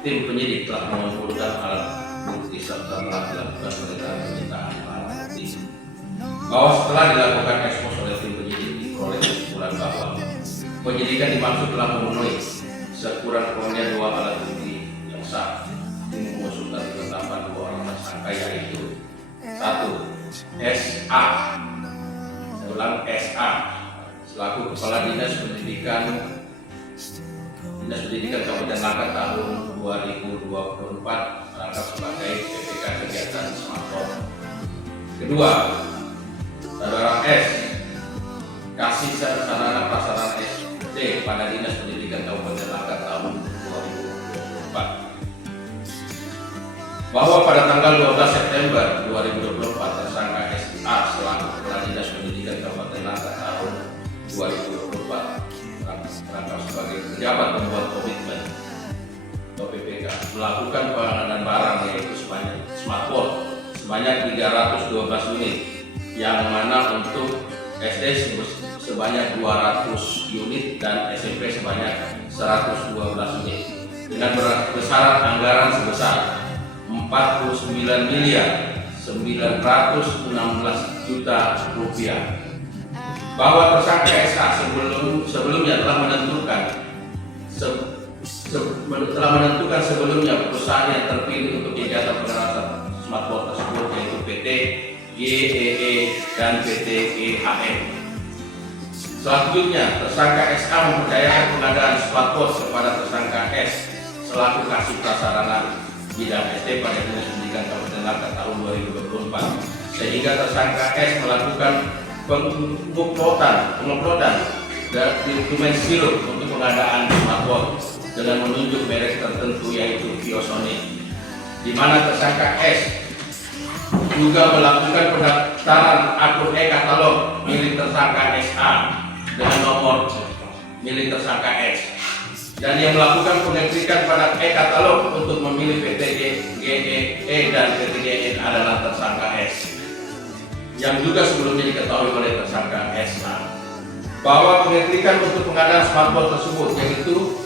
tim penyidik telah mengumpulkan alat bukti serta telah dilakukan penyitaan alat bukti. Bahwa setelah dilakukan ekspos oleh tim penyidik diperoleh kesimpulan bahwa penyidikan dimaksud telah memenuhi sekurang-kurangnya 2 alat bukti yang sah mengusulkan penetapan 2 orang tersangka, yaitu 1. SA, saya ulang, SA selaku Kepala Dinas Pendidikan Kabupaten Langkat tahun 2024 merangkap sebagai PPK kegiatan smartphone. Kedua, Saudara S, Kasih Sarana Prasarana SD pada Dinas Pendidikan Kabupaten Langkat tahun 2024. Bahwa pada tanggal 12 September 2024 tersangka SA selaku Kepala Dinas Pendidikan Kabupaten Langkat tahun 2024 merangkap sebagai pejabat pembuat komitmen atau PPK melakukan pengadaan barang yaitu smartphone sebanyak 312 unit, yang mana untuk SD sebanyak 200 unit dan SMP sebanyak 112 unit dengan besaran anggaran sebesar 49.916 juta rupiah. Bahwa tersangka SA sebelumnya telah menentukan sebelumnya perusahaan yang terpilih untuk kegiatan pengadaan smartphone tersebut, yaitu PT GEE dan PT GHM. Selanjutnya, tersangka SA mempercayakan pengadaan smartphone kepada tersangka S selaku Kasih Prasarana bidang SD pada Dinas Pendidikan Kabupaten Langkat tahun 2024, sehingga tersangka S melakukan penguploadan dokumen sirup untuk pengadaan smartphone dengan menunjuk merek tertentu yaitu Viosonic, di mana tersangka S juga melakukan pendaftaran akun e-katalog milik tersangka SA dengan nomor milik tersangka S, dan yang melakukan pengecekan pada e-katalog untuk memilih PT GEE dan PT GN adalah tersangka S, yang juga sebelumnya diketahui oleh tersangka SA. Bahwa pengecekan untuk pengadaan smartphone tersebut yaitu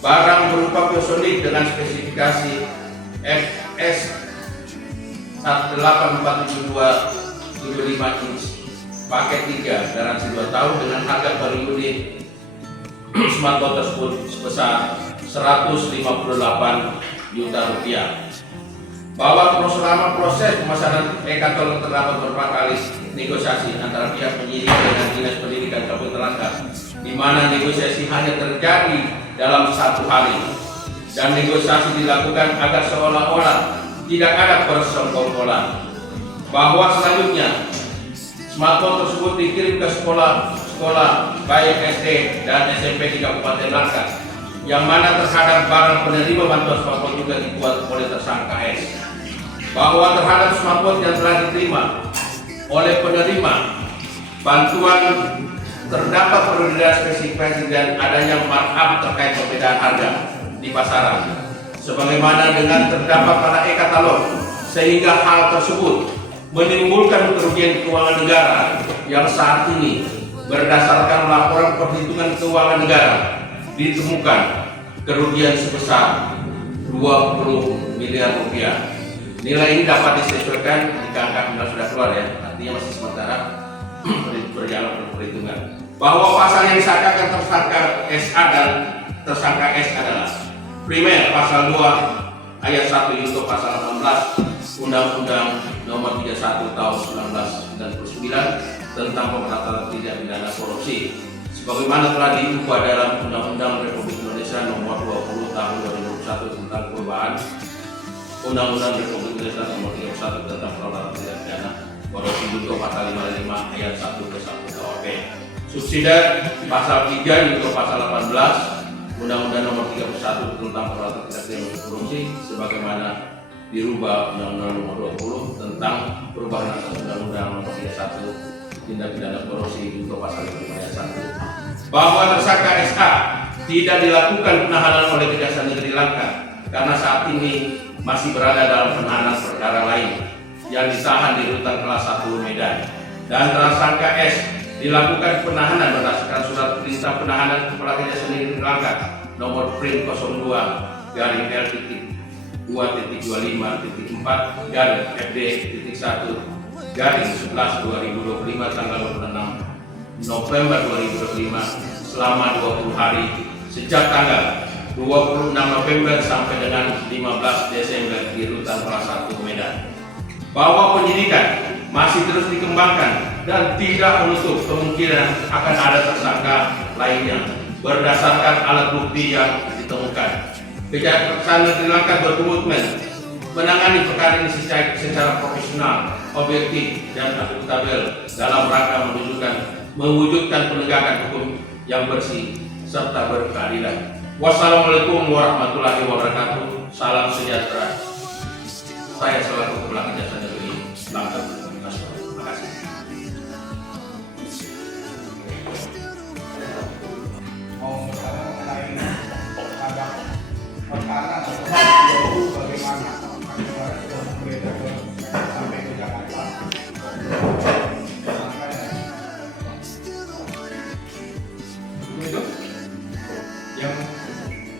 barang berupa Viosonic dengan spesifikasi FS 1847275 inch paket 3 garansi 2 tahun dengan harga per unit smartphone tersebut sebesar 158 juta rupiah. Bahwa selama proses pemasaran e-katalog terdapat beberapa kali negosiasi antara pihak penyidik dengan Dinas Pendidikan Kabupaten Langkat, di mana negosiasi hanya terjadi dalam 1 hari, dan negosiasi dilakukan agar seolah-olah tidak ada persekongkolan. Bahwa selanjutnya smartphone tersebut dikirim ke sekolah baik SD dan SMP di Kabupaten Langkat, yang mana terhadap barang penerima bantuan smartphone juga dibuat oleh tersangka S. Bahwa terhadap smartphone yang telah diterima oleh penerima bantuan terdapat perbedaan spesifikasi dan adanya markup terkait perbedaan harga di pasaran, sebagaimana dengan terdapat pada e-katalog, sehingga hal tersebut menimbulkan kerugian keuangan negara yang saat ini berdasarkan laporan perhitungan keuangan negara ditemukan kerugian sebesar 20 miliar rupiah. Nilai ini dapat disesuaikan jika angka benar sudah keluar, ya, artinya masih sementara berjalan perhitungan. Bahwa pasal yang disangkakan tersangka SA dan tersangka S adalah primer pasal 2 ayat 1 yaitu pasal 18 Undang-Undang Nomor 31 Tahun 1999 tentang pemberantasan tindak pidana korupsi, sebagaimana telah diubah dalam Undang-Undang Republik Indonesia Nomor 20 Tahun 2001 tentang perubahan Undang-Undang Republik Indonesia Nomor 31 tentang pemberantasan tindak pidana korupsi junto pasal 55 ayat 1 ke 1 KUHP. Subsidi pasal 3 junto pasal 18 Undang-Undang Nomor 31 tentang pemberantasan tindak pidana korupsi, sebagaimana dirubah Undang-Undang Nomor 20 tentang perubahan atas Undang-Undang Nomor 31 tindak pidana korupsi junto pasal 5 ayat 1. Bahwa tersangka SA tidak dilakukan penahanan oleh Kejaksaan Negeri Langkat karena saat ini masih berada dalam penahanan perkara lain yang ditahan di Rutan Kelas 1 Medan, dan tersangka S dilakukan penahanan berdasarkan surat perintah penahanan Kepala Kejaksaan Negeri Langkat nomor print 02 garing L.2.25.4 dan FD.1 garing 11 2025 tanggal 26 November 2025 selama 20 hari sejak tanggal 26 November sampai dengan 15 Desember di Rutan Kelas 1 Medan, bahwa penyidikan masih terus dikembangkan dan tidak menutup kemungkinan akan ada tersangka lainnya berdasarkan alat bukti yang ditemukan. Kejaksaan Negeri Langkat berkomitmen menangani perkara ini secara profesional, objektif, dan akuntabel dalam rangka mewujudkan penegakan hukum yang bersih serta berkeadilan. Wassalamualaikum warahmatullahi wabarakatuh. Salam sejahtera. Saya selaku Kepala Kejaksaan Negeri Langkat. Terima kasih. Mau mengenai ada perkara atau bagaimana kemarin sudah beredar sampai ke Jakarta. Itu yang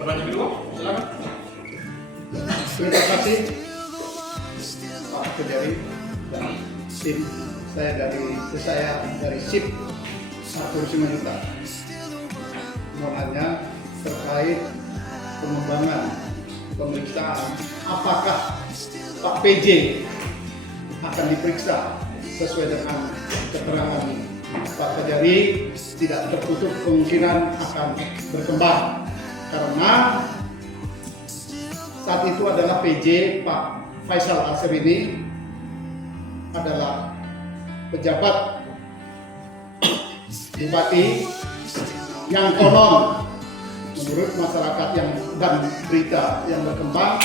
pertanyaan kedua, silakan. Terima kasih Pak Kejari dan tim saya dari SIP Atur Simanjuntak. Semuanya terkait pengembangan pemeriksaan apakah Pak PJ akan diperiksa sesuai dengan keterangan Pak Kejari, tidak tertutup kemungkinan akan berkembang karena saat itu adalah PJ Pak Faisal Asir ini adalah pejabat bupati yang konon menurut masyarakat dan berita yang berkembang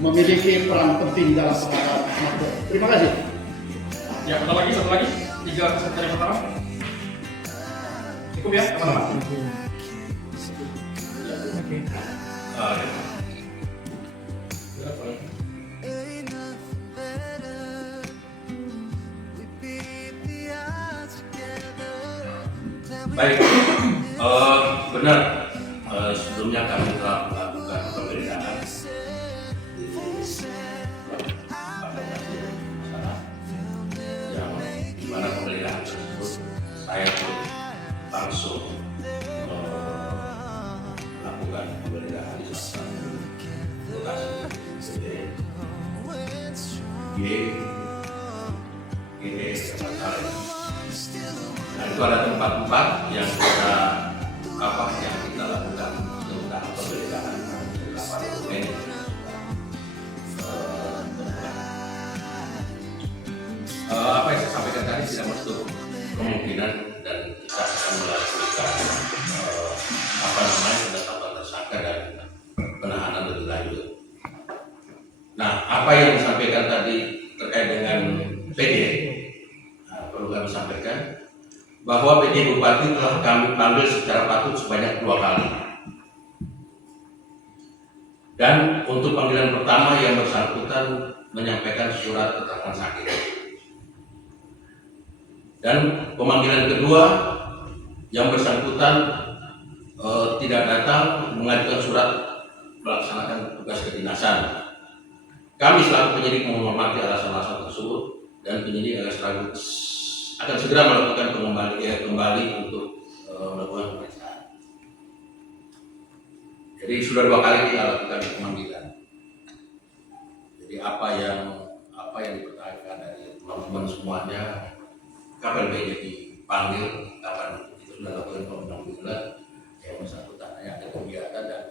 memiliki peran penting dalam penanganan narkoba. Terima kasih. Ya, satu lagi, 3 kesimpulan yang pertama. Cukup ya, teman-teman. Baik, benar. Sebelumnya kami telah melakukan pemberitaan yang dimana pemberitaan tersebut saya pun langsung melakukan pemberitaan di salah satu lokasi Nah, itu ada tempat-tempat yang kita lakukan tentang pemberitaan beberapa dokumen. Apa yang saya sampaikan tadi tidak menutup kemungkinan dan kita akan melakukan penetapan tersangka dan penahanan lebih lanjut. Nah, apa yang disampaikan tadi terkait dengan PJ, perlu kami sampaikan bahwa PJ Bupati telah kami panggil secara patut sebanyak 2 kali. Dan untuk panggilan pertama yang bersangkutan menyampaikan surat keterangan sakit. Dan pemanggilan kedua yang bersangkutan tidak datang mengajukan surat melaksanakan tugas kedinasan. Kami selaku penyidik menghormati alasan-alasan tersebut dan penyidik akan segera melakukan kembali untuk melakukan pemeriksaan. Jadi sudah 2 kali kita lakukan pemanggilan. Jadi apa yang dipertanyakan dari teman-teman semuanya, kapan PJ dipanggil, kapan itu sudah lakukan pemanggilan, yang bersangkutan ada kegiatan dan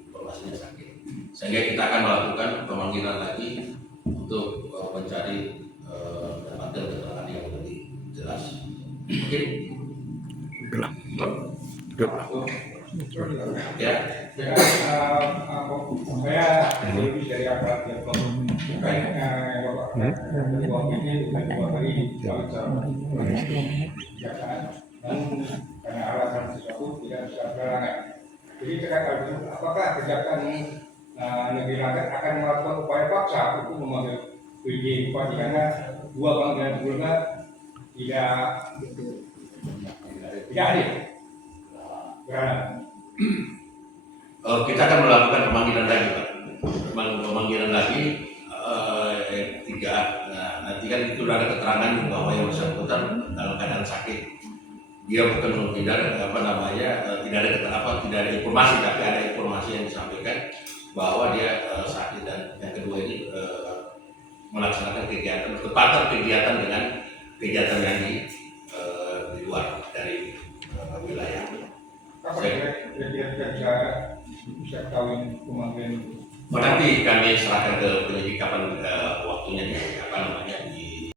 informasinya sakit. Sehingga kita akan melakukan pemanggilan lagi untuk mencari mendapatkan keterangan yang lebih jelas. Oke? Ya. Saya lebih dari aparat yang terkait Bapak ini bukan 2 kali jalan kejaksaan dan karena alasan sesuatu tidak bisa berhalangan. Jadi terkait hal itu, apakah Kejaksaan Negeri Langkat akan melakukan upaya paksa untuk memanggil PJ Bupati karena 2 panggilan sebelumnya tidak hadir? Kita akan melakukan pemanggilan lagi, Pak. Pemanggilan lagi tiga. Nah, nanti kan itu ada keterangan bahwa yang bersangkutan dalam keadaan sakit. Dia bukan menghindar tidak ada informasi, tapi ada informasi yang disampaikan bahwa dia sakit, dan yang kedua ini melaksanakan kegiatan dengan kegiatan yang di luar dari wilayah. Kapan kira-kira bisa ketahui pemanggilan itu? Nanti kami serahkan ke penyidik kapan waktunya di